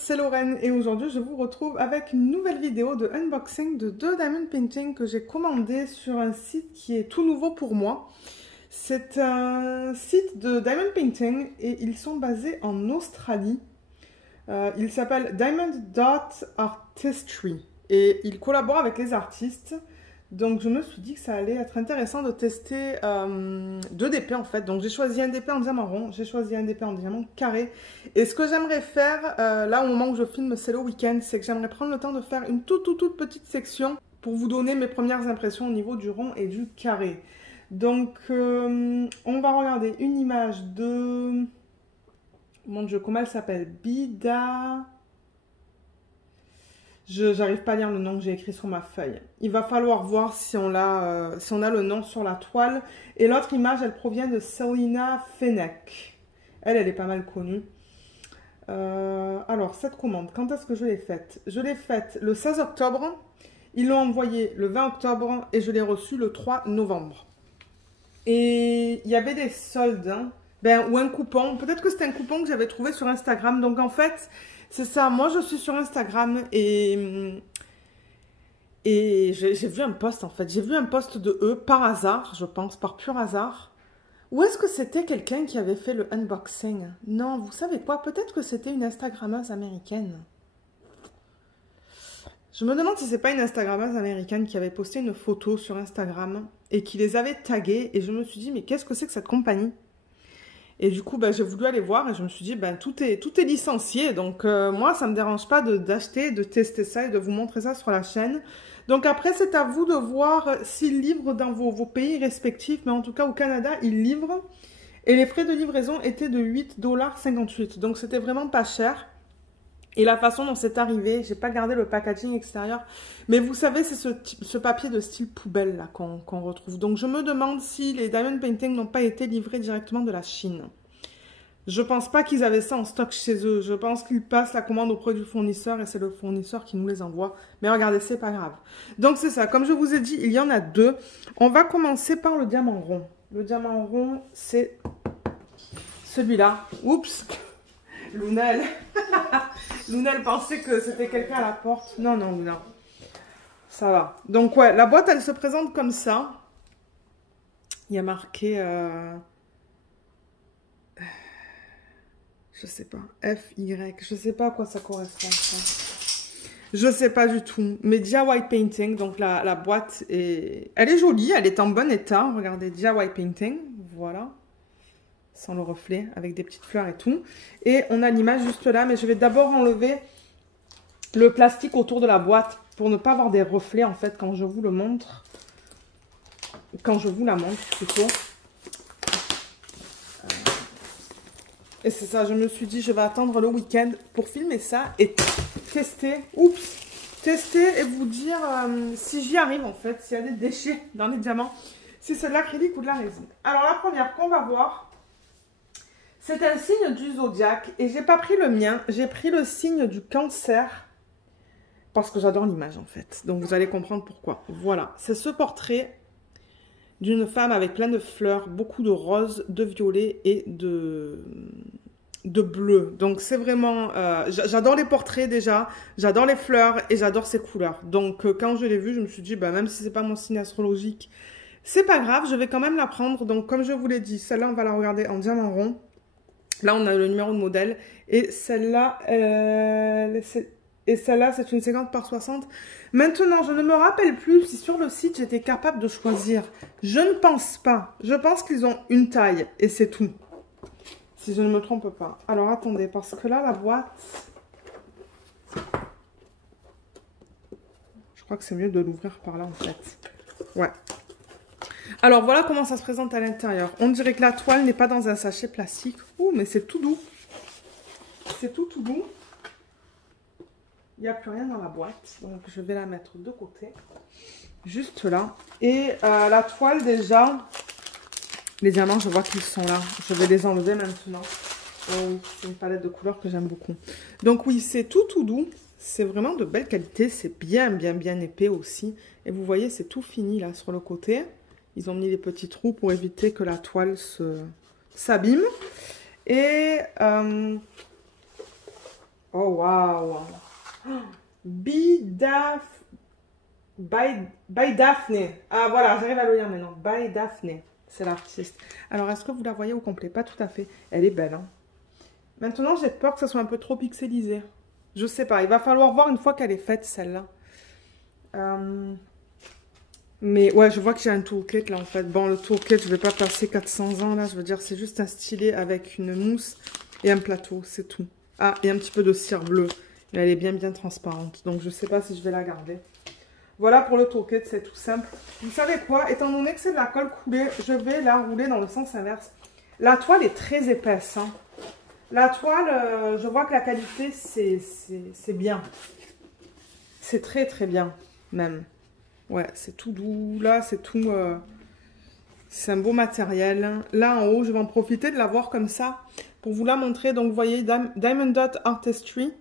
c'est Lorraine et aujourd'hui je vous retrouve avec une nouvelle vidéo de unboxing de deux diamond painting que j'ai commandé sur un site qui est tout nouveau pour moi. C'est un site de diamond painting et ils sont basés en Australie. Il s'appelle Diamond Dot Artistry et ils collaborent avec les artistes. Donc je me suis dit que ça allait être intéressant de tester deux DP en fait. Donc j'ai choisi un DP en diamant rond, j'ai choisi un DP en diamant carré. Et ce que j'aimerais faire, là au moment où je filme, c'est le week-end, c'est que j'aimerais prendre le temps de faire une toute petite section pour vous donner mes premières impressions au niveau du rond et du carré. Donc on va regarder une image de... Mon Dieu, comment elle s'appelle? Bida... J'arrive pas à lire le nom que j'ai écrit sur ma feuille. Il va falloir voir si on a le nom sur la toile. Et l'autre image, elle provient de Selina Fennec. Elle est pas mal connue. Alors, cette commande, quand est-ce que je l'ai faite? Je l'ai faite le 16 octobre. Ils l'ont envoyée le 20 octobre et je l'ai reçue le 3 novembre. Et il y avait des soldes, hein, ou un coupon. Peut-être que c'était un coupon que j'avais trouvé sur Instagram. Donc, en fait... C'est ça, moi je suis sur Instagram et j'ai vu un post en fait. J'ai vu un post de eux par hasard, je pense, par pur hasard. Ou est-ce que c'était quelqu'un qui avait fait le unboxing? Non, vous savez quoi? Peut-être que c'était une Instagrammeuse américaine. Je me demande si c'est pas une Instagrammeuse américaine qui avait posté une photo sur Instagram et qui les avait tagués. Et je me suis dit, mais qu'est-ce que c'est que cette compagnie? Et du coup, j'ai voulu aller voir et je me suis dit, tout est licencié. Donc, moi, ça ne me dérange pas d'acheter, de tester ça et de vous montrer ça sur la chaîne. Donc, après, c'est à vous de voir s'ils livrent dans vos pays respectifs. Mais en tout cas, au Canada, ils livrent. Et les frais de livraison étaient de 8,58 $. Donc, c'était vraiment pas cher. Et la façon dont c'est arrivé, j'ai pas gardé le packaging extérieur. Mais vous savez, c'est ce papier de style poubelle là qu'on retrouve. Donc je me demande si les diamond paintings n'ont pas été livrés directement de la Chine. Je pense pas qu'ils avaient ça en stock chez eux. Je pense qu'ils passent la commande auprès du fournisseur et c'est le fournisseur qui nous les envoie. Mais regardez, c'est pas grave. Donc c'est ça, comme je vous ai dit, il y en a deux. On va commencer par le diamant rond. Le diamant rond, c'est celui-là. Oups, Luna, Luna, elle pensait que c'était quelqu'un à la porte. Non, non, Luna. Ça va. Donc, ouais, la boîte, elle se présente comme ça. Il y a marqué... je sais pas. FY. Je sais pas à quoi ça correspond, ça. Je sais pas du tout. Mais DIY Painting. Donc, la boîte est... Elle est jolie. Elle est en bon état. Regardez, DIY Painting. Voilà. Sans le reflet, avec des petites fleurs et tout. Et on a l'image juste là, mais je vais d'abord enlever le plastique autour de la boîte pour ne pas avoir des reflets, en fait, quand je vous le montre. Quand je vous la montre, plutôt. Et c'est ça, je me suis dit, je vais attendre le week-end pour filmer ça et tester. Oups! Tester et vous dire si j'y arrive, en fait, s'il y a des déchets dans les diamants. Si c'est de l'acrylique ou de la résine. Alors, la première qu'on va voir... C'est un signe du zodiaque et j'ai pas pris le mien, j'ai pris le signe du cancer parce que j'adore l'image en fait. Donc vous allez comprendre pourquoi. Voilà, c'est ce portrait d'une femme avec plein de fleurs, beaucoup de roses, de violets et de bleu. Donc c'est vraiment, j'adore les portraits déjà, j'adore les fleurs et j'adore ces couleurs. Donc quand je l'ai vu, je me suis dit, même si c'est pas mon signe astrologique, c'est pas grave, je vais quand même la prendre. Donc comme je vous l'ai dit, celle-là on va la regarder en diamant rond. Là, on a le numéro de modèle. Et celle-là, c'est une 50 par 60. Maintenant, je ne me rappelle plus si sur le site, j'étais capable de choisir. Je ne pense pas. Je pense qu'ils ont une taille. Et c'est tout. Si je ne me trompe pas. Alors, attendez. Parce que là, la boîte... Je crois que c'est mieux de l'ouvrir par là, en fait. Ouais. Alors, voilà comment ça se présente à l'intérieur. On dirait que la toile n'est pas dans un sachet plastique. Ouh, mais c'est tout doux. C'est tout doux. Il n'y a plus rien dans la boîte. Donc, je vais la mettre de côté. Juste là. Et la toile, déjà, les diamants, je vois qu'ils sont là. Je vais les enlever maintenant. Oh, c'est une palette de couleurs que j'aime beaucoup. Donc, oui, c'est tout doux. C'est vraiment de belle qualité. C'est bien épais aussi. Et vous voyez, c'est tout fini là sur le côté. Ils ont mis des petits trous pour éviter que la toile s'abîme. Et Oh, waouh. By Daphne. Ah, voilà, j'arrive à le lire maintenant. By Daphne. C'est l'artiste. Alors, est-ce que vous la voyez au complet? Pas tout à fait. Elle est belle, hein. Maintenant, j'ai peur que ça soit un peu trop pixelisé. Je sais pas. Il va falloir voir une fois qu'elle est faite, celle-là. Mais ouais, je vois que j'ai un toolkit là en fait. Bon, le toolkit, je vais pas passer 400 ans là. Je veux dire, c'est juste un stylet avec une mousse et un plateau, c'est tout. Ah, et un petit peu de cire bleue. Mais elle est bien transparente. Donc, je sais pas si je vais la garder. Voilà pour le toolkit, c'est tout simple. Vous savez quoi? Étant donné que c'est de la colle coulée, je vais la rouler dans le sens inverse. La toile est très épaisse, hein. La toile, je vois que la qualité, c'est bien. C'est très bien, même. Ouais, c'est tout doux. Là, c'est tout... c'est un beau matériel. Là, en haut, je vais en profiter de la voir comme ça pour vous la montrer. Donc, vous voyez, Diamond Dot Artistry.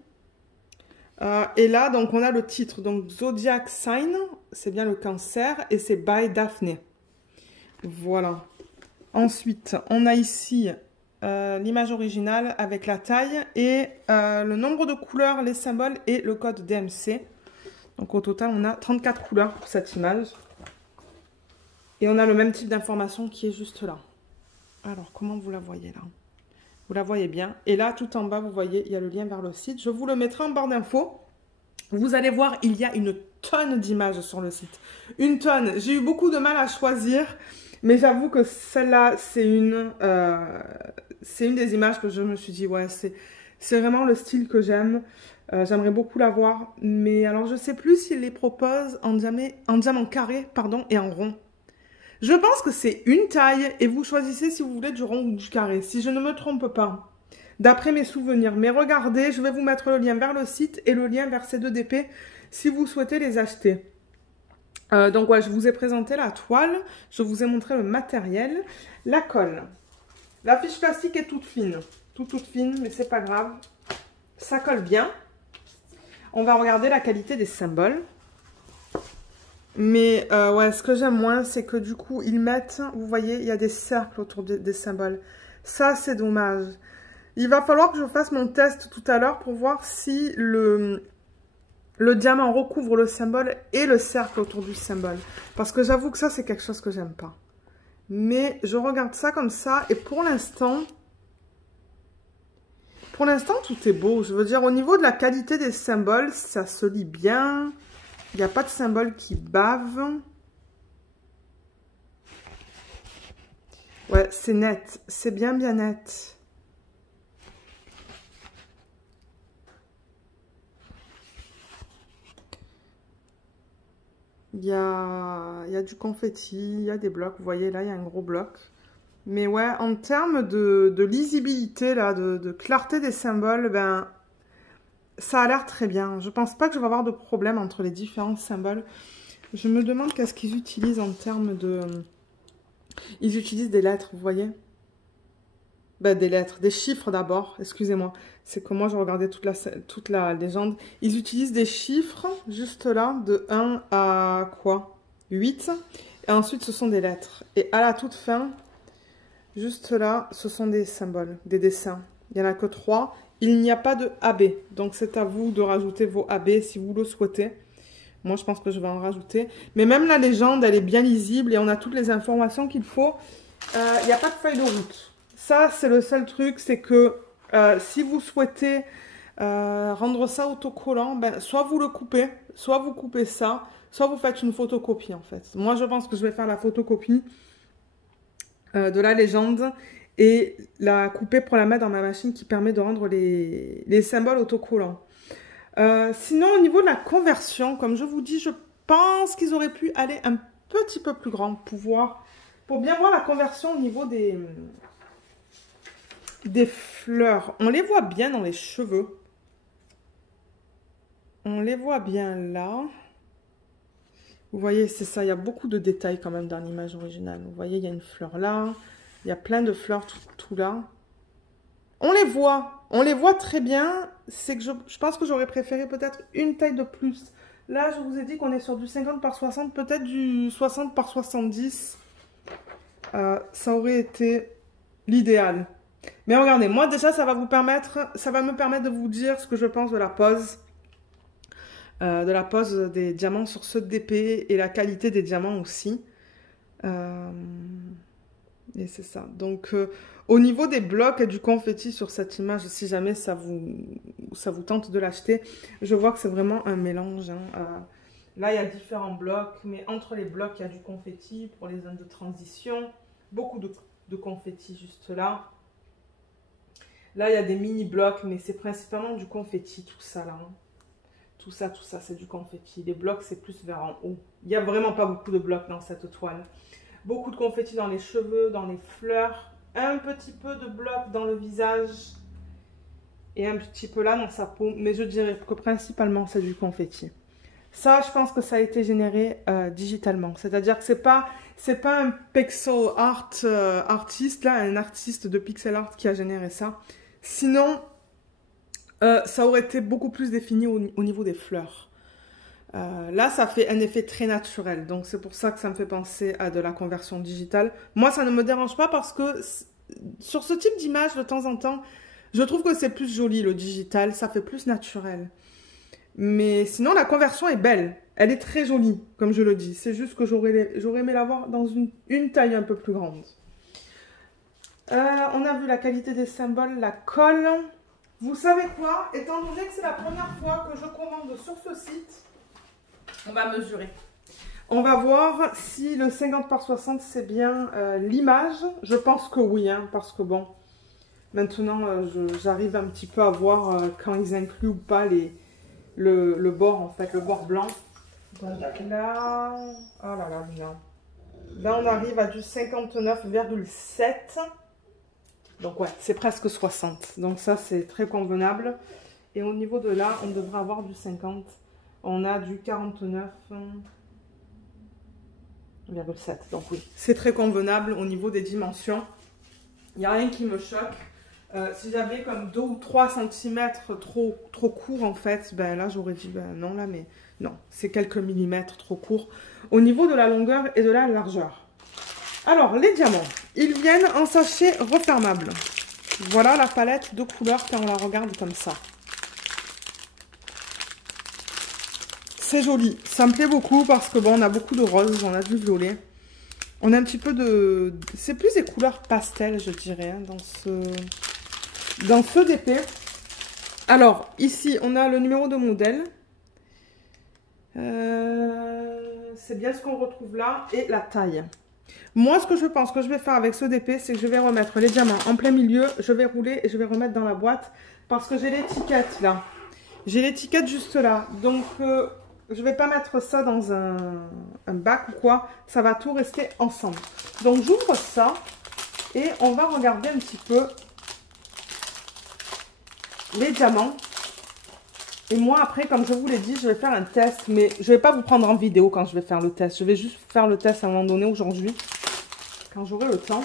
Et là, donc, on a le titre. Donc, Zodiac Sign, c'est bien le cancer. Et c'est By Daphne. Voilà. Ensuite, on a ici l'image originale avec la taille et le nombre de couleurs, les symboles et le code DMC. Donc, au total, on a 34 couleurs pour cette image. Et on a le même type d'information qui est juste là. Alors, comment vous la voyez là? Vous la voyez bien. Et là, tout en bas, vous voyez, il y a le lien vers le site. Je vous le mettrai en barre d'infos. Vous allez voir, il y a une tonne d'images sur le site. Une tonne. J'ai eu beaucoup de mal à choisir. Mais j'avoue que celle-là, c'est une des images que je me suis dit, ouais, c'est vraiment le style que j'aime. J'aimerais beaucoup la voir. Mais alors, je ne sais plus s'il les propose en diamant carré, pardon, et en rond. Je pense que c'est une taille et vous choisissez si vous voulez du rond ou du carré, si je ne me trompe pas, d'après mes souvenirs. Mais regardez, je vais vous mettre le lien vers le site et le lien vers ces deux DP si vous souhaitez les acheter. Donc ouais, je vous ai présenté la toile, je vous ai montré le matériel, la colle. La fiche plastique est toute fine, toute fine, mais c'est pas grave. Ça colle bien. On va regarder la qualité des symboles. Mais ouais, ce que j'aime moins, c'est que du coup, ils mettent, vous voyez, il y a des cercles autour des symboles. Ça, c'est dommage. Il va falloir que je fasse mon test tout à l'heure pour voir si le diamant recouvre le symbole et le cercle autour du symbole. Parce que j'avoue que ça, c'est quelque chose que j'aime pas. Mais je regarde ça comme ça et pour l'instant, tout est beau. Je veux dire, au niveau de la qualité des symboles, ça se lit bien. Il n'y a pas de symbole qui bave. Ouais, c'est net. C'est bien net. Il y a du confetti, il y a des blocs. Vous voyez, là, il y a un gros bloc. Mais ouais, en termes de lisibilité, là, de clarté des symboles, ben... ça a l'air très bien. Je pense pas que je vais avoir de problème entre les différents symboles. Je me demande qu'est-ce qu'ils utilisent en termes de... Ils utilisent des lettres, vous voyez? Ben, des lettres, des chiffres d'abord, excusez-moi. C'est que moi, je regardais toute la légende. Ils utilisent des chiffres, juste là, de 1 à quoi? 8. Et ensuite, ce sont des lettres. Et à la toute fin, juste là, ce sont des symboles, des dessins. Il n'y en a que 3. Il n'y a pas de AB, donc c'est à vous de rajouter vos AB si vous le souhaitez. Moi, je pense que je vais en rajouter. Mais même la légende, elle est bien lisible et on a toutes les informations qu'il faut. Il n'y a pas de feuille de route. Ça, c'est le seul truc, c'est que si vous souhaitez rendre ça autocollant, ben, soit vous le coupez, soit vous coupez ça, soit vous faites une photocopie en fait. Moi, je pense que je vais faire la photocopie de la légende et la couper pour la mettre dans ma machine qui permet de rendre les symboles autocollants. Sinon, au niveau de la conversion, comme je vous dis, je pense qu'ils auraient pu aller un petit peu plus grand pour bien voir la conversion au niveau des fleurs. On les voit bien dans les cheveux. On les voit bien là. Vous voyez, c'est ça, il y a beaucoup de détails quand même dans l'image originale. Vous voyez, il y a une fleur là. Il y a plein de fleurs tout là. On les voit très bien. C'est que je pense que j'aurais préféré peut-être une taille de plus. Là, je vous ai dit qu'on est sur du 50 par 60, peut-être du 60 par 70. Ça aurait été l'idéal. Mais regardez, moi déjà, ça va me permettre de vous dire ce que je pense de la pose. Des diamants sur ceux d'épée et la qualité des diamants aussi. Et c'est ça. Donc, au niveau des blocs et du confetti sur cette image, si jamais ça vous tente de l'acheter, je vois que c'est vraiment un mélange. Hein. Là, il y a différents blocs, mais entre les blocs, il y a du confetti pour les zones de transition. Beaucoup de confetti juste là. Là, il y a des mini-blocs, mais c'est principalement du confetti, tout ça là. Hein. Tout ça, c'est du confetti. Les blocs, c'est plus vers en haut. Il n'y a vraiment pas beaucoup de blocs dans cette toile. Beaucoup de confetti dans les cheveux, dans les fleurs. Un petit peu de blocs dans le visage. Et un petit peu là dans sa peau. Mais je dirais que principalement, c'est du confetti. Ça, je pense que ça a été généré digitalement. C'est-à-dire que c'est pas un pixel art artiste, là, un artiste de pixel art qui a généré ça. Sinon, ça aurait été beaucoup plus défini au niveau des fleurs. Là, ça fait un effet très naturel. Donc, c'est pour ça que ça me fait penser à de la conversion digitale. Moi, ça ne me dérange pas parce que sur ce type d'image, de temps en temps, je trouve que c'est plus joli, le digital. Ça fait plus naturel. Mais sinon, la conversion est belle. Elle est très jolie, comme je le dis. C'est juste que j'aurais aimé l'avoir dans une taille un peu plus grande. On a vu la qualité des symboles, la colle. Vous savez quoi? Étant donné que c'est la première fois que je commande sur ce site, on va mesurer. On va voir si le 50 par 60 c'est bien l'image. Je pense que oui, hein, parce que bon, maintenant j'arrive un petit peu à voir quand ils incluent ou pas le bord en fait, le bord blanc. Donc là, oh là là, bien. Là on arrive à du 59,7. Donc ouais, c'est presque 60. Donc ça, c'est très convenable. Et au niveau de là, on devrait avoir du 50. On a du 49,7. Donc oui, c'est très convenable au niveau des dimensions. Il n'y a rien qui me choque. Si j'avais comme 2 ou 3 cm trop court en fait, ben là j'aurais dit ben non là, mais non, c'est quelques millimètres trop court. Au niveau de la longueur et de la largeur. Alors, les diamants, ils viennent en sachet refermable. Voilà la palette de couleurs quand on la regarde comme ça. C'est joli, ça me plaît beaucoup parce que bon, on a beaucoup de rose, on a du violet. On a un petit peu de... C'est plus des couleurs pastel, je dirais, hein, dans ce DP. Alors, ici, on a le numéro de modèle. C'est bien ce qu'on retrouve là. Et la taille. Moi, ce que je pense que je vais faire avec ce DP, c'est que je vais remettre les diamants en plein milieu. Je vais rouler et je vais remettre dans la boîte. Parce que j'ai l'étiquette là. J'ai l'étiquette juste là. Donc, je ne vais pas mettre ça dans un bac ou quoi. Ça va tout rester ensemble. Donc, j'ouvre ça. Et on va regarder un petit peu les diamants. Et moi, après, comme je vous l'ai dit, je vais faire un test. Mais je ne vais pas vous prendre en vidéo quand je vais faire le test. Je vais juste faire le test à un moment donné aujourd'hui. Quand j'aurai le temps.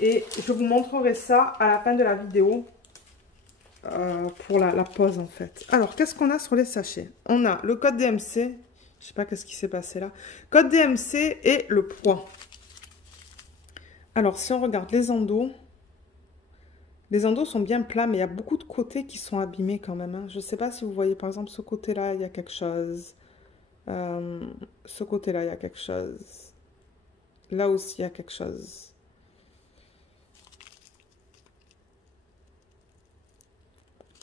Et je vous montrerai ça à la fin de la vidéo. Pour la pause en fait. Alors, qu'est-ce qu'on a sur les sachets? On a le code DMC. Je sais pas qu'est-ce qui s'est passé là. Code DMC et le poids. Alors, si on regarde les endos. Les endos sont bien plats, mais il y a beaucoup de côtés qui sont abîmés quand même. Hein. Je ne sais pas si vous voyez, par exemple, ce côté-là, il y a quelque chose. Ce côté-là, il y a quelque chose. Là aussi, il y a quelque chose.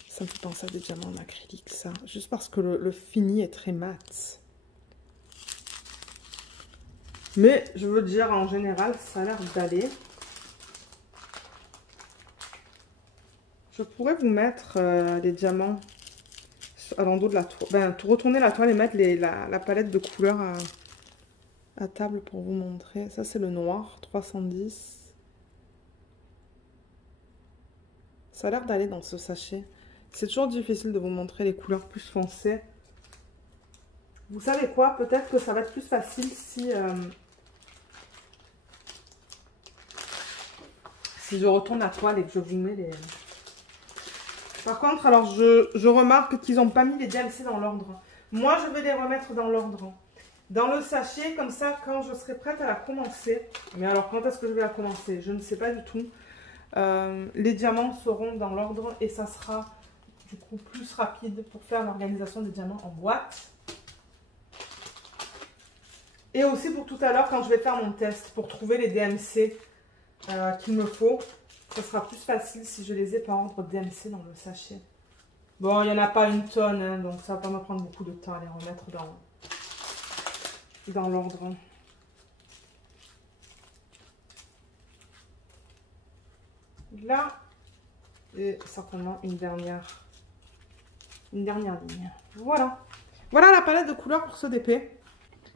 Ça me fait penser à des diamants en acrylique, ça. Juste parce que le fini est très mat. Mais, je veux dire, en général, ça a l'air d'aller. Je pourrais vous mettre les diamants à l'endos de la toile. Ben, retourner la toile et mettre la palette de couleurs à table pour vous montrer. Ça, c'est le noir, 310. Ça a l'air d'aller dans ce sachet. C'est toujours difficile de vous montrer les couleurs plus foncées. Vous savez quoi? Peut-être que ça va être plus facile si je retourne la toile et que je vous mets les... Par contre, alors je remarque qu'ils n'ont pas mis les DMC dans l'ordre. Moi, je vais les remettre dans l'ordre. Dans le sachet, comme ça, quand je serai prête à la commencer. Mais alors, quand est-ce que je vais la commencer? Je ne sais pas du tout. les diamants seront dans l'ordre et ça sera du coup plus rapide pour faire l'organisation des diamants en boîte. Et aussi pour tout à l'heure quand je vais faire mon test pour trouver les DMC qu'il me faut. Ça sera plus facile si je les ai par ordre DMC dans le sachet. Bon, il n'y en a pas une tonne, hein, donc ça va pas me prendre beaucoup de temps à les remettre dans l'ordre. Là, et certainement une dernière ligne. Voilà. Voilà la palette de couleurs pour ce DP.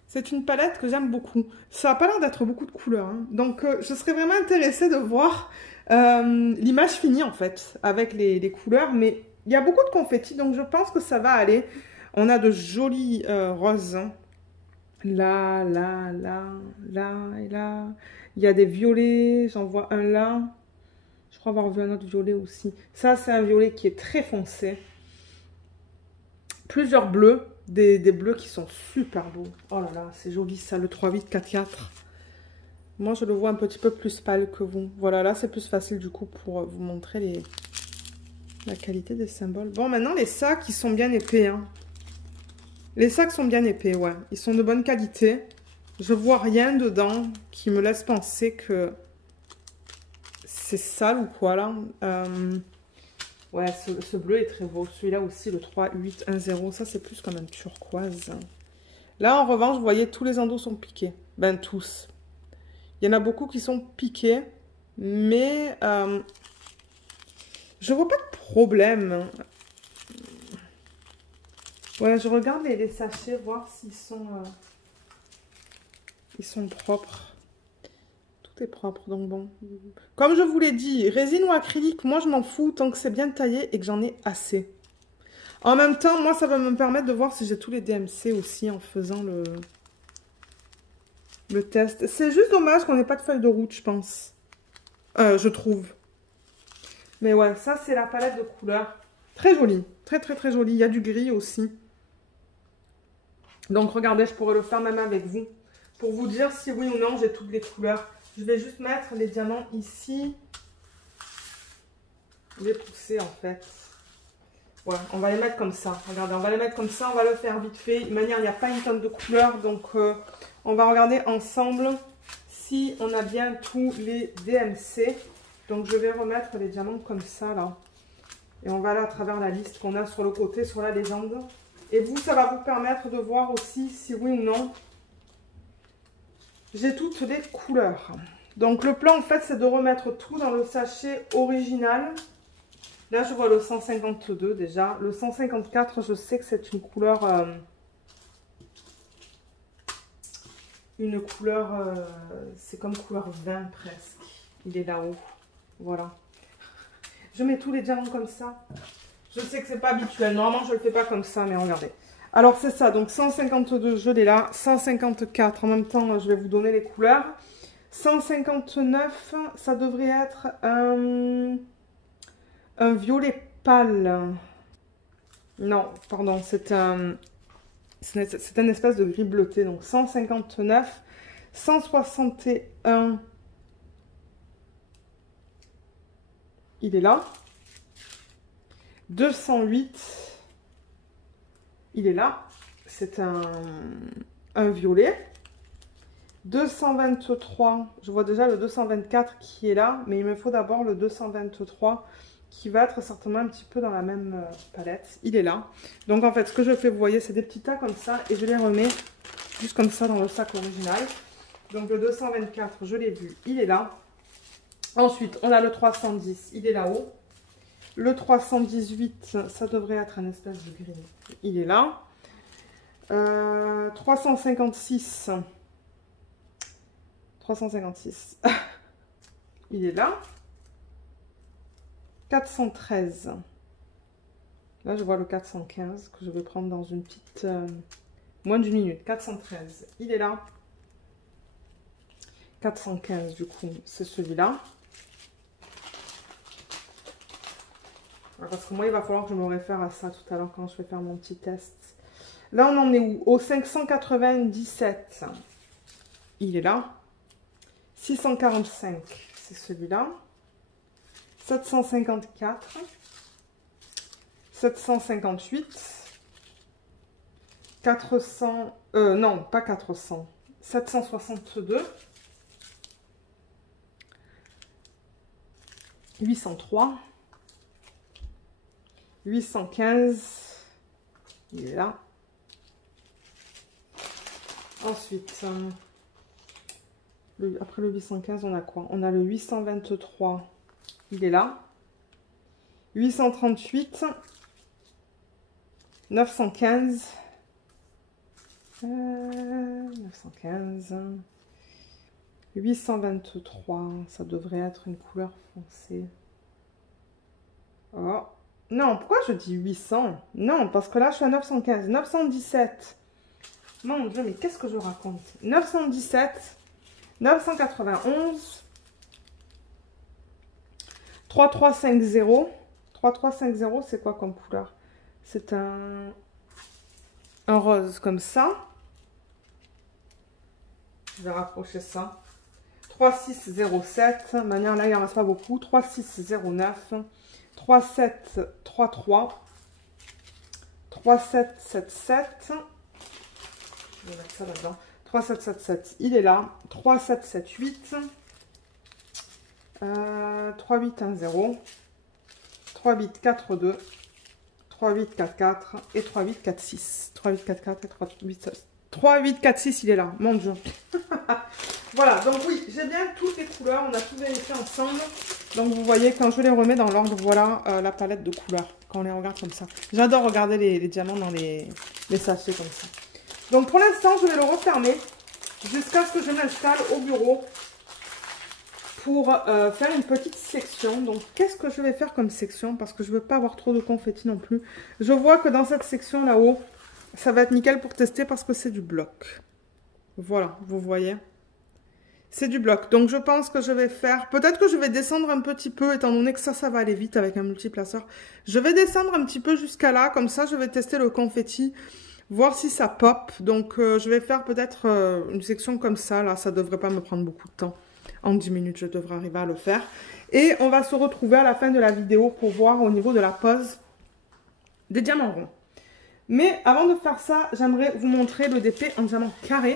C'est une palette que j'aime beaucoup. Ça n'a pas l'air d'être beaucoup de couleurs. Hein. Donc, je serais vraiment intéressée de voir l'image finie, en fait, avec les couleurs. Mais il y a beaucoup de confettis, donc je pense que ça va aller. On a de jolis roses. Là, là, là, là et là. Il y a des violets. J'en vois un là. Je crois avoir vu un autre violet aussi. Ça, c'est un violet qui est très foncé. Plusieurs bleus. Des bleus qui sont super beaux. Oh là là, c'est joli ça, le 3-8, 4-4. Moi, je le vois un petit peu plus pâle que vous. Voilà, là, c'est plus facile du coup pour vous montrer la qualité des symboles. Bon, maintenant, les sacs, ils sont bien épais. Hein. Les sacs sont bien épais, ouais. Ils sont de bonne qualité. Je vois rien dedans qui me laisse penser que c'est sale ou quoi, là. Ouais, ce bleu est très beau. Celui-là aussi, le 3-8-1-0. Ça, c'est plus comme un turquoise. Là, en revanche, vous voyez, tous les endos sont piqués. Ben, tous. Il y en a beaucoup qui sont piqués. Mais je vois pas de problème. Ouais, je regarde les sachets, voir s'ils sont, ils sont propres. Tout est propre, donc bon. Comme je vous l'ai dit, résine ou acrylique, moi je m'en fous tant que c'est bien taillé et que j'en ai assez. En même temps, moi ça va me permettre de voir si j'ai tous les DMC aussi en faisant le test. C'est juste dommage qu'on n'ait pas de feuille de route, je pense. Je trouve. Mais ouais, ça c'est la palette de couleurs. Très jolie. Très très très jolie. Il y a du gris aussi. Donc regardez, je pourrais le faire même avec vous. Pour vous dire si oui ou non j'ai toutes les couleurs. Je vais juste mettre les diamants ici. Les pousser en fait. Ouais, on va les mettre comme ça. Regardez, on va les mettre comme ça. On va le faire vite fait. De toute manière, il n'y a pas une tonne de couleurs. Donc, on va regarder ensemble si on a bien tous les DMC. Donc, je vais remettre les diamants comme ça, là. Et on va aller à travers la liste qu'on a sur le côté, sur la légende. Et vous, ça va vous permettre de voir aussi si oui ou non j'ai toutes les couleurs. Donc le plan en fait c'est de remettre tout dans le sachet original. Là je vois le 152 déjà. Le 154 je sais que c'est une couleur c'est comme couleur vin presque. Il est là-haut. Voilà. Je mets tous les diamants comme ça. Je sais que c'est pas habituel. Normalement je le fais pas comme ça mais regardez. Alors c'est ça, donc 152 je l'ai là, 154 en même temps je vais vous donner les couleurs. 159 ça devrait être un violet pâle. Non, pardon, c'est un espèce de gris bleuté, donc 159, 161, il est là, 208, il est là, c'est un violet. 223, je vois déjà le 224 qui est là, mais il me faut d'abord le 223 qui va être certainement un petit peu dans la même palette. Il est là. Donc en fait, ce que je fais, vous voyez, c'est des petits tas comme ça et je les remets juste comme ça dans le sac original. Donc le 224, je l'ai vu, il est là. Ensuite, on a le 310, il est là-haut. Le 318, ça devrait être un espèce de gris. Il est là. 356. Il est là. 413. Là, je vois le 415 que je vais prendre dans une petite... moins d'une minute. 413. Il est là. 415, du coup, c'est celui-là. Parce que moi, il va falloir que je me réfère à ça tout à l'heure quand je vais faire mon petit test. Là, on en est où? Au 597. Il est là. 645, c'est celui-là. 754, 758, 400, non, pas 400, 762, 803, 815, il est là. Ensuite, après le 815, on a quoi? On a le 823, il est là. 838, 915, 915, 823, ça devrait être une couleur foncée. Oh, non, pourquoi je dis 800? Non, parce que là, je suis à 915, 917. Mon Dieu, mais qu'est-ce que je raconte? 917, 991, 3350. 3350, c'est quoi comme couleur? C'est un rose comme ça. Je vais rapprocher ça. 3607. Manière là, il en reste pas beaucoup. 3609. 3733. 3777. Je vais mettre ça là-dedans. 3777, il est là. 3778. 3810. 3842. 3844 et 3846. 3844 et 3846, il est là. Mon Dieu. Voilà, donc oui, j'ai bien toutes les couleurs. On a tout vérifié ensemble. Donc vous voyez, quand je les remets dans l'ordre, voilà la palette de couleurs. Quand on les regarde comme ça. J'adore regarder les diamants dans les sachets comme ça. Donc pour l'instant, je vais le refermer jusqu'à ce que je m'installe au bureau pour faire une petite section. Donc qu'est-ce que je vais faire comme section? Parce que je ne veux pas avoir trop de confettis non plus. Je vois que dans cette section là-haut, ça va être nickel pour tester parce que c'est du bloc. Voilà, vous voyez. C'est du bloc. Donc je pense que je vais faire... Peut-être que je vais descendre un petit peu, étant donné que ça va aller vite avec un multiplaceur. Je vais descendre un petit peu jusqu'à là. Comme ça, je vais tester le confetti. Voir si ça pop. Donc je vais faire peut-être une section comme ça. Là, ça ne devrait pas me prendre beaucoup de temps. En 10 minutes, je devrais arriver à le faire. Et on va se retrouver à la fin de la vidéo pour voir au niveau de la pose des diamants ronds. Mais avant de faire ça, j'aimerais vous montrer le DP en diamant carré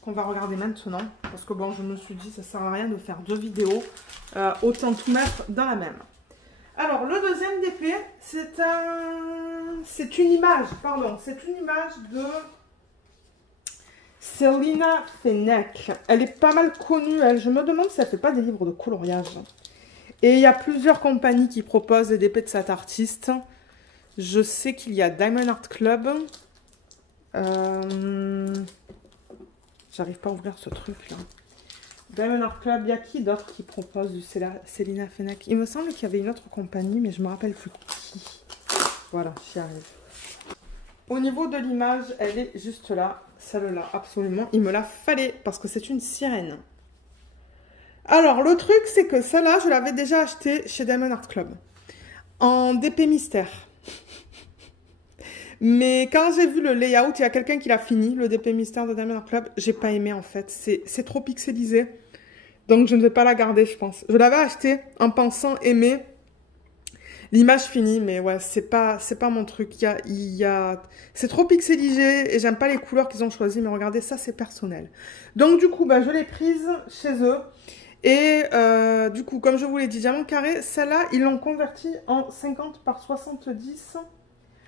qu'on va regarder maintenant. Parce que bon, je me suis dit, ça ne sert à rien de faire deux vidéos. Autant tout mettre dans la même. Alors, le deuxième DP, c'est une image, pardon. C'est une image de Selina Fenech. Elle est pas mal connue, elle. Je me demande si elle ne fait pas des livres de coloriage. Et il y a plusieurs compagnies qui proposent des DP de cet artiste. Je sais qu'il y a Diamond Art Club. J'arrive pas à ouvrir ce truc là. Diamond Art Club, il y a qui d'autre qui propose du Selina Fenech? Il me semble qu'il y avait une autre compagnie, mais je me rappelle plus qui. Voilà, j'y arrive. Au niveau de l'image, elle est juste là. Celle-là, absolument. Il me la fallait parce que c'est une sirène. Alors, le truc, c'est que celle-là, je l'avais déjà achetée chez Diamond Art Club. En DP mystère. Mais quand j'ai vu le layout, il y a quelqu'un qui l'a fini, le DP mystère de Diamond Art Club. J'ai pas aimé, en fait. C'est trop pixelisé. Donc, je ne vais pas la garder, je pense. Je l'avais achetée en pensant aimer l'image finie, mais ouais, c'est pas mon truc. C'est trop pixelisé et j'aime pas les couleurs qu'ils ont choisies. Mais regardez, ça, c'est personnel. Donc, du coup, bah, je l'ai prise chez eux. Et du coup, comme je vous l'ai dit, diamant carré, celle-là, ils l'ont convertie en 50 par 70.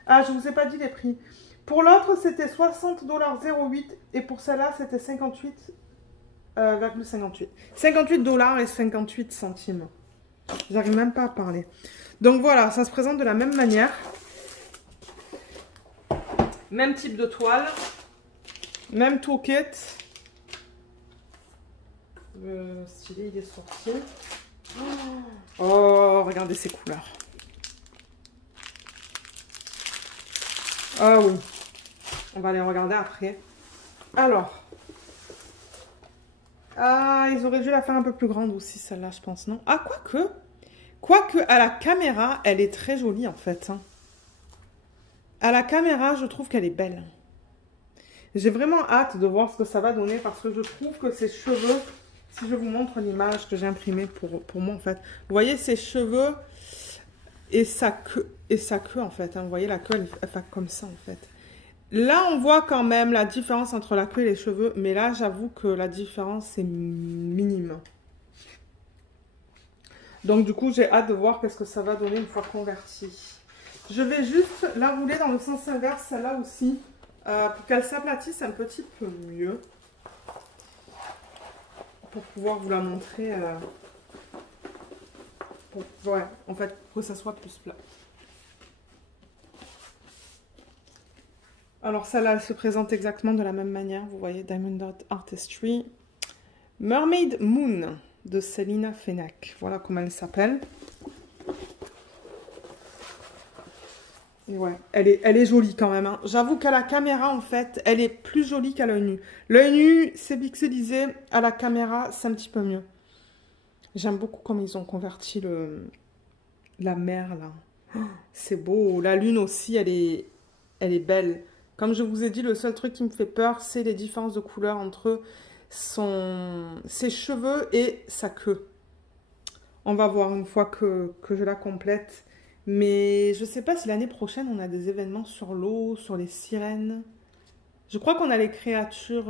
Ah, je vous ai pas dit les prix. Pour l'autre, c'était 60,08 $ et pour celle-là, c'était 58,58 $. Et 58 centimes. J'arrive même pas à parler. Donc voilà, ça se présente de la même manière. Même type de toile. Même toolkit. Le stylet, il est sorti. Oh, regardez ces couleurs. Ah oui. On va les regarder après. Alors. Ah, ils auraient dû la faire un peu plus grande aussi, celle-là, je pense, non? Ah, quoique. Quoique, à la caméra, elle est très jolie, en fait. À la caméra, je trouve qu'elle est belle. J'ai vraiment hâte de voir ce que ça va donner parce que je trouve que ses cheveux Si je vous montre l'image que j'ai imprimée pour moi, en fait. Vous voyez ses cheveux et sa queue, en fait. Hein. Vous voyez, la queue, elle fait comme ça, en fait. Là, on voit quand même la différence entre la queue et les cheveux. Mais là, j'avoue que la différence est minime. Donc, du coup, j'ai hâte de voir qu'est-ce que ça va donner une fois converti. Je vais juste la rouler dans le sens inverse, celle-là aussi, pour qu'elle s'aplatisse un petit peu mieux. Pour pouvoir vous la montrer. Ouais, en fait, que ça soit plus plat. Alors, celle-là, elle se présente exactement de la même manière. Vous voyez, Diamond Dot Artistry. Mermaid Moon de Selina Fenac. Voilà comment elle s'appelle. Et ouais, elle est jolie quand même. Hein. J'avoue qu'à la caméra, en fait, elle est plus jolie qu'à l'œil nu. L'œil nu, c'est pixelisé. À la caméra, c'est un petit peu mieux. J'aime beaucoup comme ils ont converti la mer, là. Oh, c'est beau. La lune aussi, elle est belle. Comme je vous ai dit, le seul truc qui me fait peur, c'est les différences de couleurs entre ses cheveux et sa queue. On va voir une fois que je la complète. Mais je ne sais pas si l'année prochaine, on a des événements sur l'eau, sur les sirènes. Je crois qu'on a les créatures...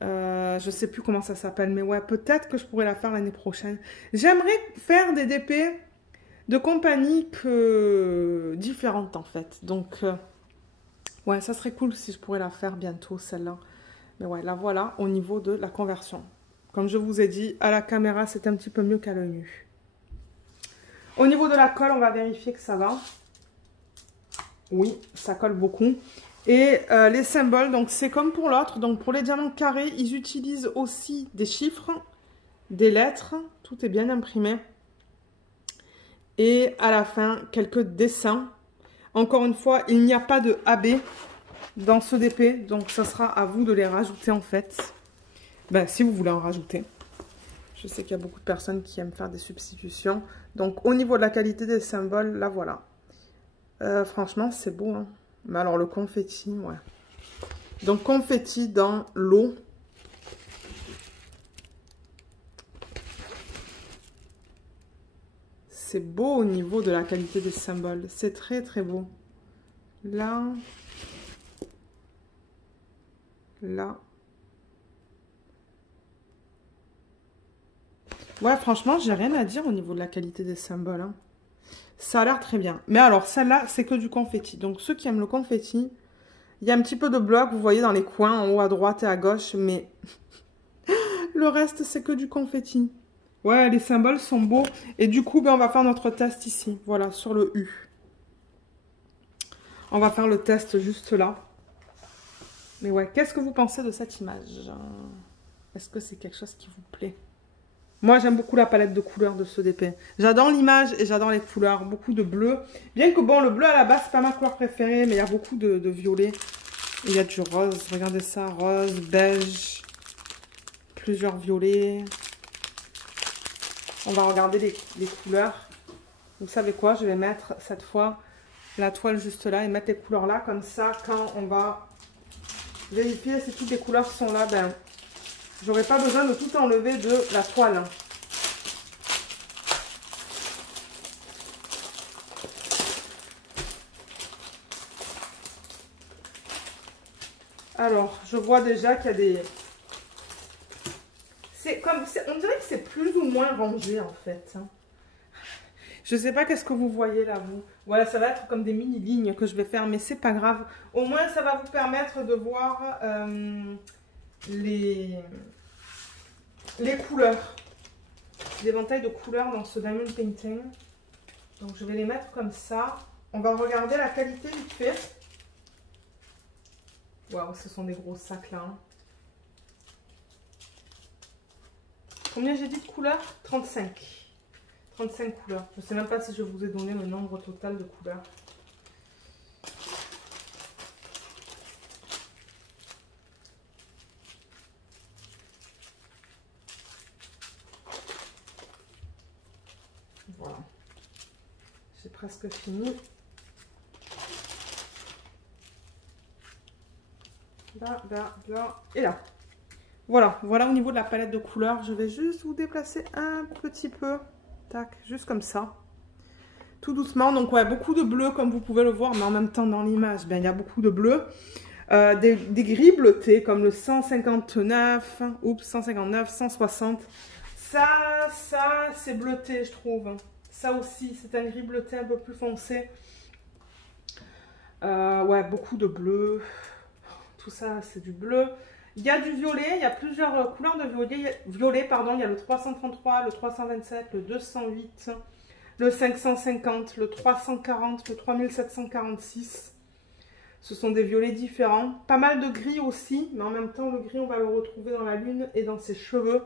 je ne sais plus comment ça s'appelle. Mais ouais, peut-être que je pourrais la faire l'année prochaine. J'aimerais faire des DP de compagnie différentes, en fait. Donc, ouais, ça serait cool si je pourrais la faire bientôt, celle-là. Mais ouais, la voilà au niveau de la conversion. Comme je vous ai dit, à la caméra, c'est un petit peu mieux qu'à l'œil nu. Au niveau de la colle, on va vérifier que ça va. Oui, ça colle beaucoup. Et les symboles, donc c'est comme pour l'autre. Donc pour les diamants carrés, ils utilisent aussi des chiffres, des lettres. Tout est bien imprimé. Et à la fin, quelques dessins. Encore une fois, il n'y a pas de AB dans ce DP. Donc ça sera à vous de les rajouter en fait. Ben, si vous voulez en rajouter. Je sais qu'il y a beaucoup de personnes qui aiment faire des substitutions. Donc, au niveau de la qualité des symboles, là, voilà. Franchement, c'est beau. Hein. Mais alors, le confetti, ouais. Donc, confetti dans l'eau. C'est beau au niveau de la qualité des symboles. C'est très, très beau. Là. Là. Ouais, franchement, j'ai rien à dire au niveau de la qualité des symboles. Hein. Ça a l'air très bien. Mais alors, celle-là, c'est que du confetti. Donc, ceux qui aiment le confetti, il y a un petit peu de bloc, vous voyez, dans les coins, en haut à droite et à gauche. Mais le reste, c'est que du confetti. Ouais, les symboles sont beaux. Et du coup, ben, on va faire notre test ici. Voilà, sur le U. On va faire le test juste là. Mais ouais, qu'est-ce que vous pensez de cette image? Est-ce que c'est quelque chose qui vous plaît? Moi, j'aime beaucoup la palette de couleurs de ce DP. J'adore l'image et j'adore les couleurs. Beaucoup de bleu. Bien que, bon, le bleu à la base, c'est pas ma couleur préférée, mais il y a beaucoup de violet. Et il y a du rose. Regardez ça, rose, beige. Plusieurs violets. On va regarder les couleurs. Vous savez quoi? Je vais mettre, cette fois, la toile juste là et mettre les couleurs là. Comme ça, quand on va vérifier si toutes les couleurs sont là, ben... j'aurai pas besoin de tout enlever de la toile. Alors, je vois déjà qu'il y a des... on dirait que c'est plus ou moins rangé en fait. Je sais pas qu'est-ce que vous voyez là, vous. Voilà, ça va être comme des mini-lignes que je vais faire, mais c'est pas grave. Au moins, ça va vous permettre de voir les couleurs. L'éventail de couleurs dans ce Diamond Painting. Donc, je vais les mettre comme ça. On va regarder la qualité vite fait. Waouh, ce sont des gros sacs là. Hein. Combien j'ai dit de couleurs? 35. 35 couleurs. Je ne sais même pas si je vous ai donné le nombre total de couleurs. Voilà. J'ai presque fini. Là, là, là et là. voilà, voilà au niveau de la palette de couleurs. Je vais juste vous déplacer un petit peu. Tac, juste comme ça. Tout doucement. Donc ouais, beaucoup de bleu comme vous pouvez le voir, mais en même temps dans l'image, ben, il y a beaucoup de bleu. Des gris bleutés comme le 159, oups, 159, 160. Ça c'est bleuté, je trouve. Ça aussi, c'est un gris bleuté un peu plus foncé. Ouais, beaucoup de bleu. Tout ça, c'est du bleu. Il y a du violet, il y a plusieurs couleurs de violet, pardon. Il y a le 333, le 327, le 208, le 550, le 340, le 3746. Ce sont des violets différents. Pas mal de gris aussi, mais en même temps, le gris, on va le retrouver dans la lune et dans ses cheveux.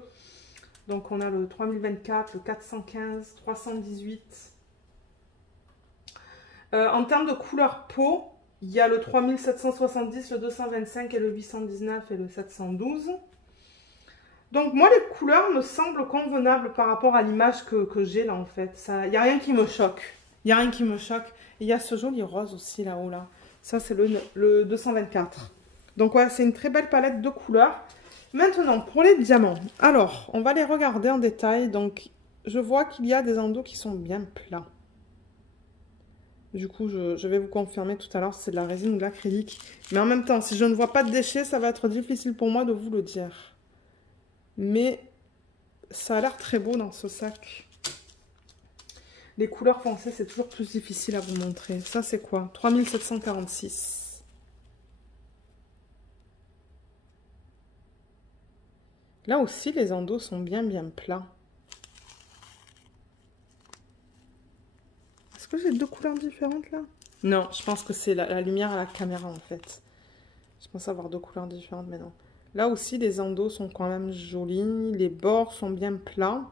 Donc, on a le 3024, le 415, 318. En termes de couleur peau, il y a le 3770, le 225 et le 819 et le 712. Donc moi les couleurs me semblent convenables par rapport à l'image que j'ai là en fait. Il n'y a rien qui me choque. Il n'y a rien qui me choque. Et il y a ce joli rose aussi là-haut là. Ça c'est le 224. Donc ouais, c'est une très belle palette de couleurs. Maintenant pour les diamants. Alors on va les regarder en détail. Donc je vois qu'il y a des endos qui sont bien plats. Du coup, je vais vous confirmer tout à l'heure si c'est de la résine ou de l'acrylique. Mais en même temps, si je ne vois pas de déchets, ça va être difficile pour moi de vous le dire. Mais ça a l'air très beau dans ce sac. Les couleurs foncées, c'est toujours plus difficile à vous montrer. Ça, c'est quoi? 3746. Là aussi, les endos sont bien plats. Est-ce que j'ai deux couleurs différentes là? Non, je pense que c'est la lumière à la caméra en fait. Je pense avoir deux couleurs différentes, mais non. Là aussi, les endos sont quand même jolis. Les bords sont bien plats.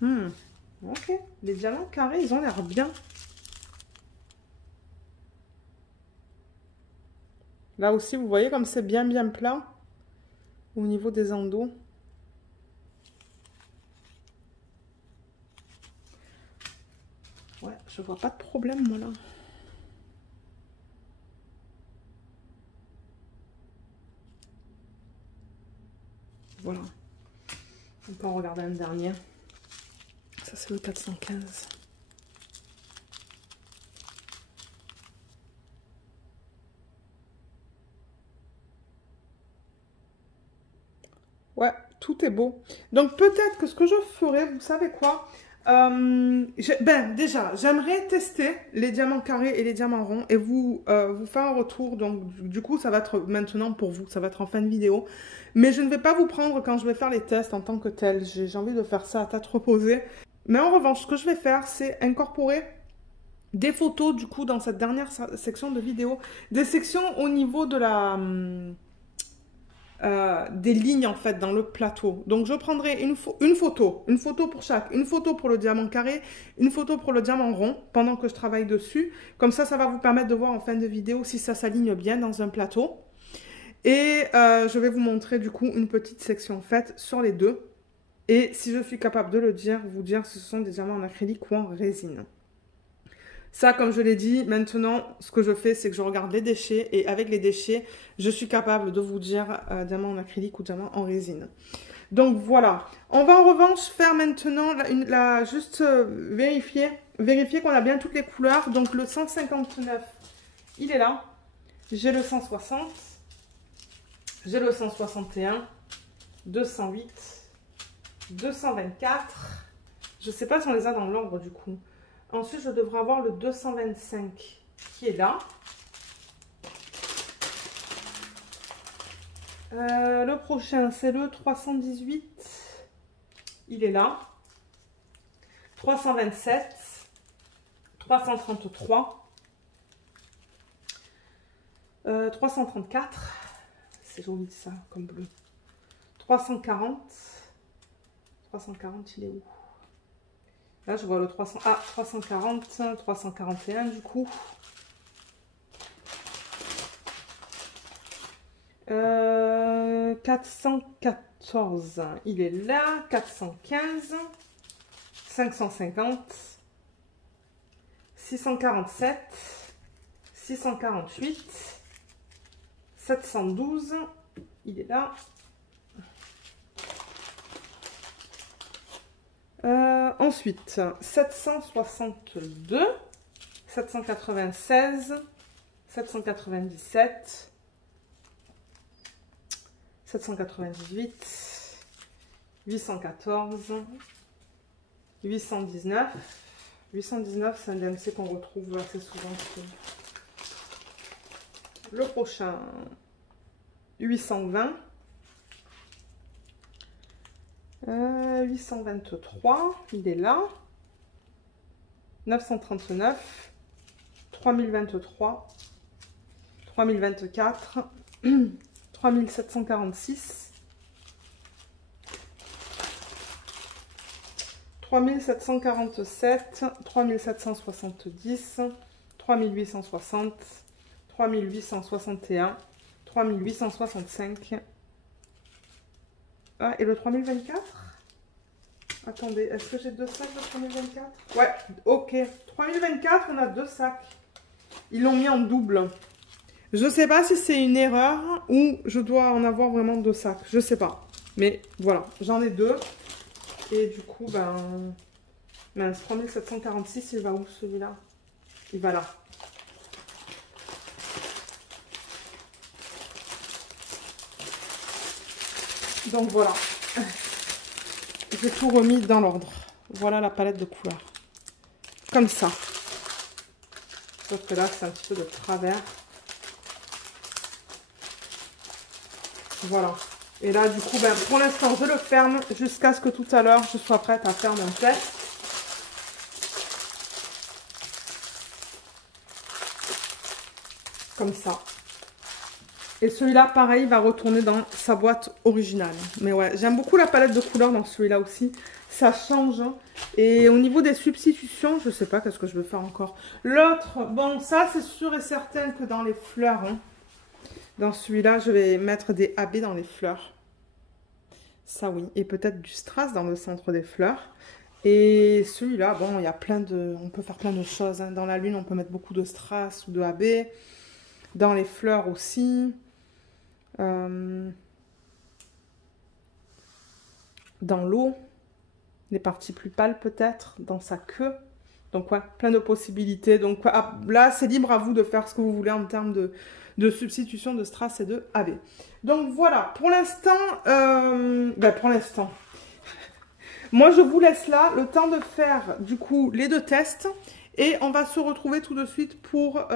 Ok. Les diamants carrés, ils ont l'air bien. Là aussi, vous voyez comme c'est bien plat au niveau des endos. Ouais, je vois pas de problème, moi, là. Voilà. On peut en regarder un dernier. Ça, c'est le 415. Ouais, tout est beau. Donc, peut-être que ce que je ferais, vous savez quoi? Déjà, j'aimerais tester les diamants carrés et les diamants ronds et vous faire un retour. Donc, du coup, ça va être maintenant pour vous, ça va être en fin de vidéo. Mais je ne vais pas vous prendre quand je vais faire les tests en tant que tel. J'ai envie de faire ça à tête reposée. Mais en revanche, ce que je vais faire, c'est incorporer des photos, du coup, dans cette dernière section de vidéo. Des sections au niveau de la... des lignes en fait dans le plateau. Donc je prendrai une photo pour chaque, une photo pour le diamant carré, une photo pour le diamant rond pendant que je travaille dessus. Comme ça va vous permettre de voir en fin de vidéo si ça s'aligne bien dans un plateau. Et je vais vous montrer du coup une petite section faite sur les deux. Et si je suis capable de vous dire si ce sont des diamants en acrylique ou en résine. Ça, comme je l'ai dit, maintenant, ce que je fais, c'est que je regarde les déchets. Et avec les déchets, je suis capable de vous dire diamant en acrylique ou diamant en résine. Donc, voilà. On va en revanche faire maintenant, juste vérifier qu'on a bien toutes les couleurs. Donc, le 159, il est là. J'ai le 160. J'ai le 161. 208. 224. Je ne sais pas si on les a dans l'ordre, du coup. Ensuite, je devrais avoir le 225 qui est là. Le prochain, c'est le 318. Il est là. 327. 333. 334. C'est joli ça, comme bleu. 340. 340, il est où? Là, je vois le 340, 341 du coup. 414, il est là. 415, 550, 647, 648, 712, il est là. Ensuite, 762, 796, 797, 798, 814, 819. 819, c'est un DMC qu'on retrouve assez souvent. Le prochain, 820. 823, il est là. 939, 3023, 3024, 3746, 3747, 3770, 3860, 3861, 3865. Ah, et le 3024? Attendez, est-ce que j'ai 2 sacs de 3024? Ouais, ok. 3024, on a 2 sacs. Ils l'ont mis en double. Je sais pas si c'est une erreur ou je dois en avoir vraiment 2 sacs. Je sais pas. Mais voilà, j'en ai 2. Et du coup, ben... mince, 3746, il va où celui-là? Il va là. Donc voilà. J'ai tout remis dans l'ordre. Voilà la palette de couleurs. Comme ça. Sauf que là, c'est un petit peu de travers. Voilà. Et là, du coup, ben, pour l'instant, je le ferme jusqu'à ce que tout à l'heure, je sois prête à faire mon test. Comme ça. Et celui-là, pareil, va retourner dans sa boîte originale. Mais ouais, j'aime beaucoup la palette de couleurs dans celui-là aussi. Ça change. Et au niveau des substitutions, je sais pas qu'est-ce que je vais faire encore. L'autre, bon, ça, c'est sûr et certain que dans les fleurs, hein, dans celui-là, je vais mettre des AB dans les fleurs. Ça, oui. Et peut-être du strass dans le centre des fleurs. Et celui-là, bon, il y a plein de... on peut faire plein de choses. Hein. Dans la lune, on peut mettre beaucoup de strass ou de AB. Dans les fleurs aussi. Dans l'eau. Les parties plus pâles peut-être. Dans sa queue. Donc, ouais, plein de possibilités. Donc, là, c'est libre à vous de faire ce que vous voulez en termes de substitution de strass et de AB. Donc, voilà. Pour l'instant... pour l'instant... Moi, je vous laisse là le temps de faire, du coup, les 2 tests. Et on va se retrouver tout de suite pour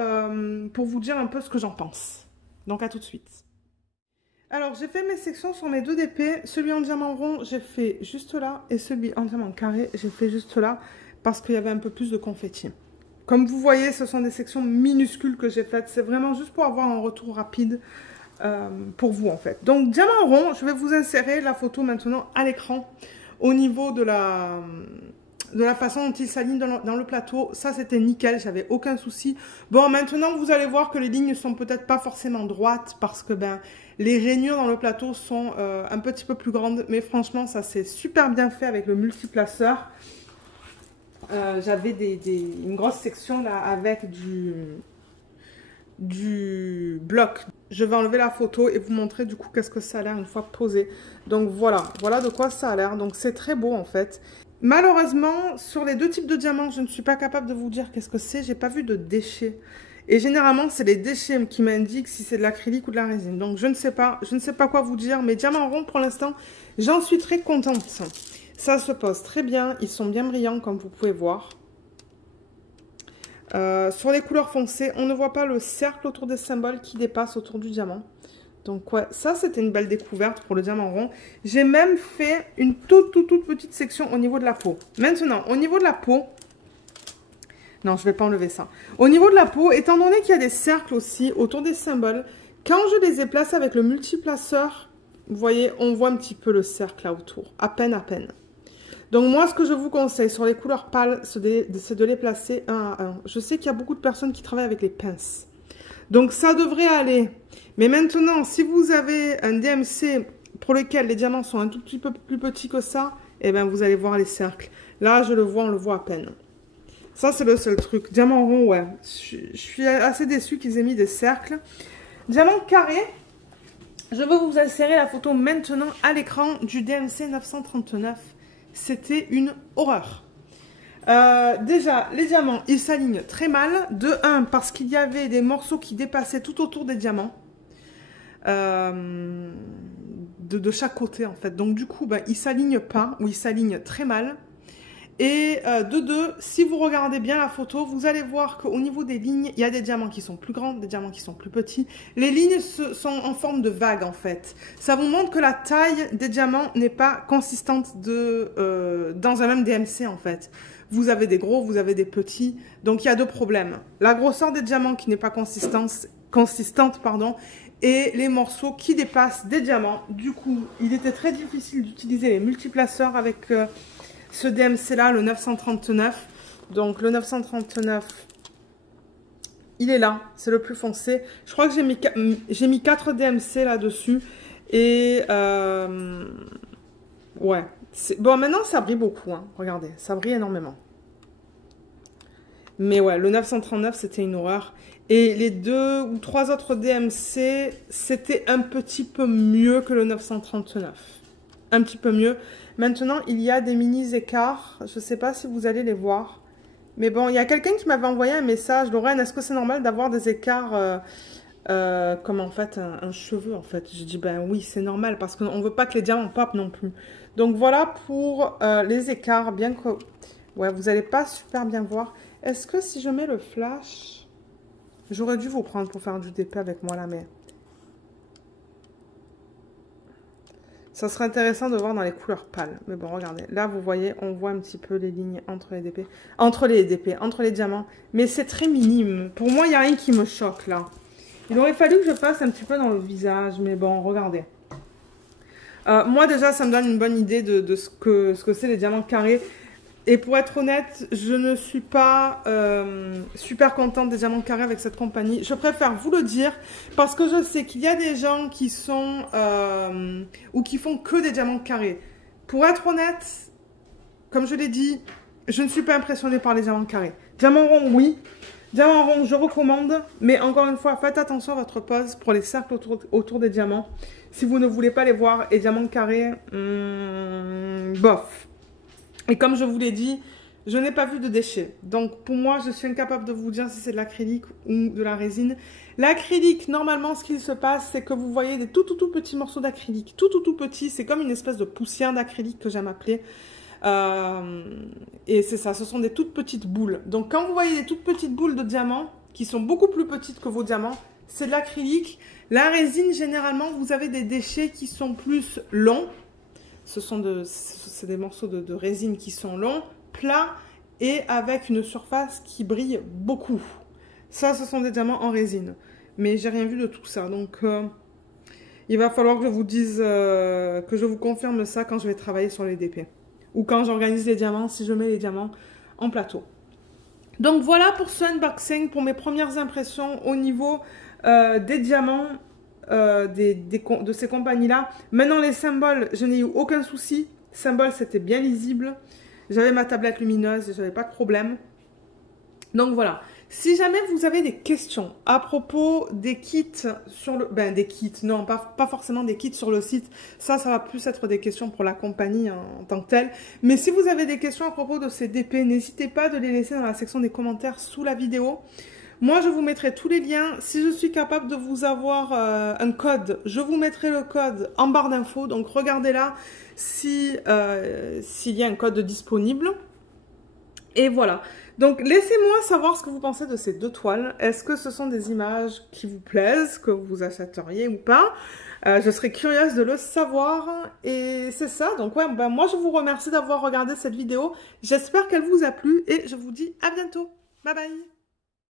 vous dire un peu ce que j'en pense. Donc, à tout de suite. Alors, j'ai fait mes sections sur mes 2 DP. Celui en diamant rond, j'ai fait juste là. Et celui en diamant carré, j'ai fait juste là. Parce qu'il y avait un peu plus de confetti. Comme vous voyez, ce sont des sections minuscules que j'ai faites. C'est vraiment juste pour avoir un retour rapide pour vous, en fait. Donc, diamant rond, je vais vous insérer la photo maintenant à l'écran. Au niveau de la façon dont il s'aligne dans le plateau, ça c'était nickel, j'avais aucun souci. Bon, maintenant vous allez voir que les lignes ne sont peut-être pas forcément droites parce que ben les rainures dans le plateau sont un petit peu plus grandes. Mais franchement, ça c'est super bien fait avec le multiplaceur. J'avais une grosse section là avec du bloc. Je vais enlever la photo et vous montrer du coup qu'est-ce que ça a l'air une fois posé. Donc voilà de quoi ça a l'air. Donc c'est très beau en fait. Malheureusement, sur les 2 types de diamants, je ne suis pas capable de vous dire qu'est-ce que c'est. J'ai pas vu de déchets. Et généralement, c'est les déchets qui m'indiquent si c'est de l'acrylique ou de la résine. Donc je ne sais pas quoi vous dire. Mais diamant rond pour l'instant, j'en suis très contente. Ça se pose très bien. Ils sont bien brillants comme vous pouvez voir. Sur les couleurs foncées, on ne voit pas le cercle autour des symboles qui dépasse autour du diamant. Donc ouais, ça c'était une belle découverte pour le diamant rond. J'ai même fait une toute petite section au niveau de la peau. Maintenant, au niveau de la peau... Non, je ne vais pas enlever ça. Au niveau de la peau, étant donné qu'il y a des cercles aussi autour des symboles, quand je les ai placés avec le multiplaceur, vous voyez, on voit un petit peu le cercle là autour. À peine. Donc moi, ce que je vous conseille sur les couleurs pâles, c'est de les placer 1 à 1. Je sais qu'il y a beaucoup de personnes qui travaillent avec les pinces. Donc ça devrait aller. Mais maintenant, si vous avez un DMC pour lequel les diamants sont un tout petit peu plus petits que ça, eh bien vous allez voir les cercles. Là, je le vois, on le voit à peine. Ça, c'est le seul truc. Diamant rond, ouais. Je suis assez déçue qu'ils aient mis des cercles. Diamant carré, je vais vous insérer la photo maintenant à l'écran du DMC 939. C'était une horreur. Déjà, les diamants, ils s'alignent très mal. De un, parce qu'il y avait des morceaux qui dépassaient tout autour des diamants. De chaque côté, en fait. Donc, du coup, ben, ils s'alignent pas, ou ils s'alignent très mal. Et de deux, si vous regardez bien la photo, vous allez voir qu'au niveau des lignes, il y a des diamants qui sont plus grands, des diamants qui sont plus petits. Les lignes sont en forme de vague, en fait. Ça vous montre que la taille des diamants n'est pas consistante dans un même DMC, en fait. Vous avez des gros, vous avez des petits. Donc, il y a deux problèmes. La grosseur des diamants qui n'est pas consistante, pardon, et les morceaux qui dépassent des diamants. Du coup, il était très difficile d'utiliser les multiplaceurs avec ce DMC là, le 939. Donc le 939, il est là, c'est le plus foncé. Je crois que j'ai mis 4 DMC là-dessus. Et ouais. Bon, maintenant ça brille beaucoup, hein. Regardez, ça brille énormément. Mais ouais, le 939, c'était une horreur. Et les 2 ou 3 autres DMC, c'était un petit peu mieux que le 939. Un petit peu mieux. Maintenant, il y a des mini écarts. Je ne sais pas si vous allez les voir. Mais bon, il y a quelqu'un qui m'avait envoyé un message. Lorraine, est-ce que c'est normal d'avoir des écarts comme en fait un cheveu, en fait? Je dis, ben oui, c'est normal parce qu'on ne veut pas que les diamants pop non plus. Donc voilà pour les écarts, bien que... Ouais, vous n'allez pas super bien voir. Est-ce que si je mets le flash... J'aurais dû vous prendre pour faire du DP avec moi là, mais... Ça serait intéressant de voir dans les couleurs pâles. Mais bon, regardez. Là, vous voyez, on voit un petit peu les lignes entre les DP. Entre les diamants. Mais c'est très minime. Pour moi, il n'y a rien qui me choque, là. Il aurait fallu que je fasse un petit peu dans le visage. Mais bon, regardez. Moi, déjà, ça me donne une bonne idée de ce que c'est les diamants carrés. Et pour être honnête, je ne suis pas super contente des diamants carrés avec cette compagnie. Je préfère vous le dire parce que je sais qu'il y a des gens qui sont ou qui font que des diamants carrés. Pour être honnête, comme je l'ai dit, je ne suis pas impressionnée par les diamants carrés. Diamants ronds, oui. Diamants ronds, je recommande. Mais encore une fois, faites attention à votre pose pour les cercles autour des diamants. Si vous ne voulez pas les voir, et diamants carrés, bof. Et comme je vous l'ai dit, je n'ai pas vu de déchets. Donc pour moi, je suis incapable de vous dire si c'est de l'acrylique ou de la résine. L'acrylique, normalement, ce qu'il se passe, c'est que vous voyez des tout petits morceaux d'acrylique. Tout petits. C'est comme une espèce de poussière d'acrylique que j'aime appeler. Et c'est ça, ce sont des toutes petites boules. Donc quand vous voyez des toutes petites boules de diamants, qui sont beaucoup plus petites que vos diamants, c'est de l'acrylique. La résine, généralement, vous avez des déchets qui sont plus longs. C'est des morceaux de résine qui sont longs, plats et avec une surface qui brille beaucoup. Ça, ce sont des diamants en résine. Mais j'ai rien vu de tout ça. Donc, il va falloir que je vous dise, que je vous confirme ça quand je vais travailler sur les DP. Ou quand j'organise les diamants, si je mets les diamants en plateau. Donc, voilà pour ce unboxing, pour mes premières impressions au niveau des diamants. De ces compagnies-là. Maintenant, les symboles, je n'ai eu aucun souci. Symboles, c'était bien lisible. J'avais ma tablette lumineuse et j'avais pas de problème. Donc voilà. Si jamais vous avez des questions à propos des kits sur le... Ben, des kits, non, pas forcément des kits sur le site. Ça va plus être des questions pour la compagnie en tant que telle. Mais si vous avez des questions à propos de ces DP, n'hésitez pas de les laisser dans la section des commentaires sous la vidéo. Moi, je vous mettrai tous les liens. Si je suis capable de vous avoir un code, je vous mettrai le code en barre d'infos. Donc, regardez là s'il y a un code disponible. Et voilà. Donc, laissez-moi savoir ce que vous pensez de ces 2 toiles. Est-ce que ce sont des images qui vous plaisent, que vous achèteriez ou pas? Je serais curieuse de le savoir. Et c'est ça. Donc, ouais, ben, moi, je vous remercie d'avoir regardé cette vidéo. J'espère qu'elle vous a plu et je vous dis à bientôt. Bye bye!